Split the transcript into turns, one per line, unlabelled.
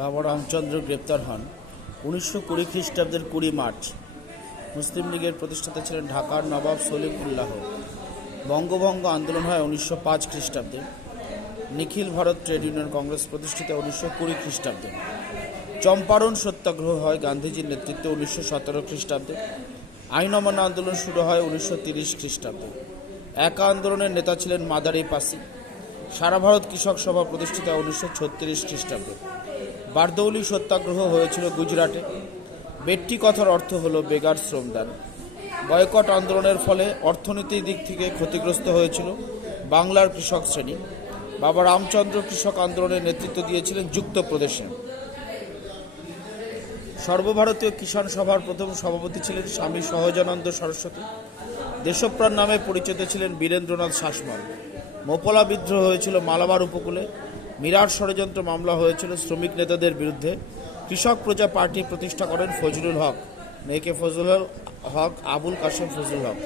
বাবা রামচন্দ্র গ্রেপ্তার হন। উনিশশো কুড়ি খ্রিস্টাব্দের কুড়ি মার্চ। মুসলিম লীগের প্রতিষ্ঠাতা ছিলেন ঢাকার নবাব সলিম উল্লাহ বঙ্গভঙ্গ আন্দোলন হয় উনিশশো পাঁচ খ্রিস্টাব্দে। নিখিল ভারত ট্রেড ইউনিয়ন কংগ্রেস প্রতিষ্ঠিত উনিশশো কুড়ি খ্রিস্টাব্দে। চম্পারণ সত্যাগ্রহ হয় গান্ধীজির নেতৃত্বে উনিশশো সতেরো খ্রিস্টাব্দে। আইন অমান্য আন্দোলন শুরু হয় উনিশশো তিরিশ খ্রিস্টাব্দে। একা আন্দোলনের নেতা ছিলেন মাদারি পাসি সারা ভারত কৃষক সভা প্রতিষ্ঠিত উনিশশো ছত্রিশ খ্রিস্টাব্দে। বারদৌলি সত্যাগ্রহ হয়েছিল গুজরাটে। বেট্টি কথার অর্থ হল বেগার শ্রমদান। বয়কট আন্দোলনের ফলে অর্থনীতির দিক থেকে ক্ষতিগ্রস্ত হয়েছিল বাংলার কৃষক শ্রেণি। বাবা রামচন্দ্র কৃষক আন্দোলনের নেতৃত্ব দিয়েছিলেন যুক্ত প্রদেশে সর্বভারতীয় কিষাণ সভার প্রথম সভাপতি ছিলেন স্বামী সহজানন্দ সরস্বতী। দেশপ্রাণ নামে পরিচিত ছিলেন বীরেন্দ্রনাথ শাসমল। মোপলা বিদ্রোহ হয়েছিল মালাবার উপকূলে। মিরাট ষড়যন্ত্র মামলা হয়েছিল শ্রমিক নেতাদের বিরুদ্ধে। কৃষক প্রজা পার্টি প্রতিষ্ঠা করেন ফজলুল হক। মেয়েকে ফজলুল হক, আবুল কাশেম ফজলুল হক।